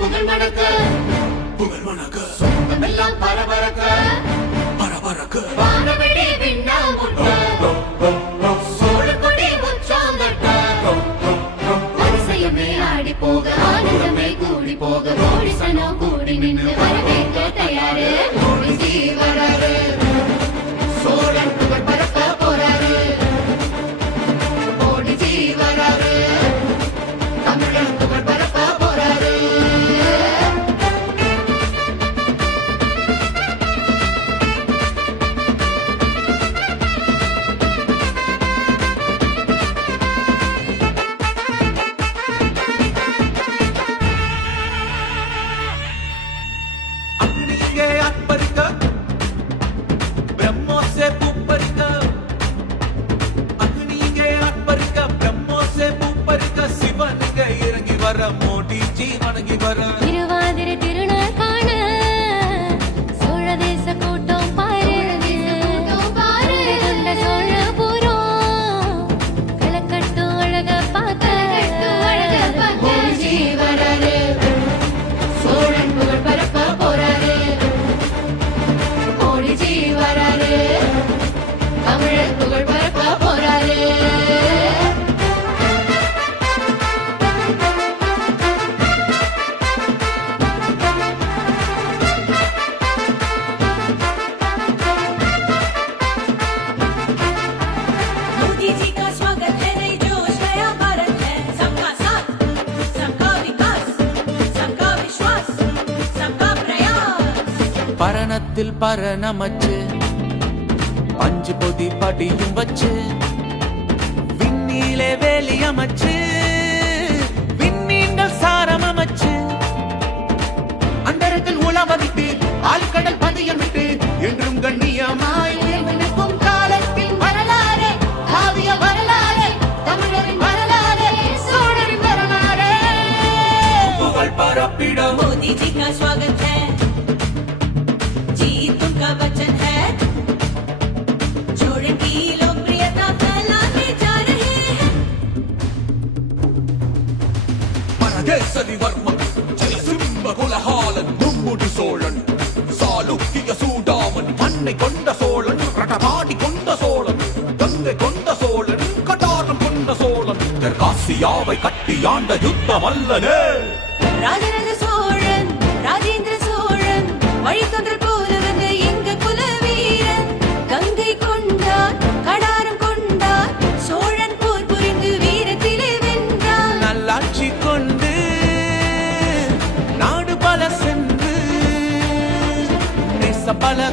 புகழ் மணக்க புகழ் மணக்க சொந்தமெல்லாம் பரபரக்க. பரபரக்க. வானவெடி விண்ணா முட்ட சோழக்குடி உச்சம் தட்ட. அதிசயமே ஆடி போக ஆனந்தமே கூடி போக கோடி சனம் கூடி நின்று வரவேற்க. வணங்கி வர. பரணத்தில் பரணமச்சு பஞ்சு பொதி படியும் வச்சு விண்ணிலே வேலி அமைச்சு. பரதேசதி வர்மன் குலஹாலன் மும்முடி சோழன் சாளுக்கிய சூடாமன் மண்ணை கொண்ட சோழன் ரடபாடி கொண்ட சோழன் கங்கை கொண்ட சோழன் கடாரம் கொண்ட சோழன் தெற்காசியாவை கட்டி ஆண்ட யுத்தம் அல்லனே ராஜராஜ சோழன் ராஜேந்திர சோழன் வழித்தொன்றல் போல பல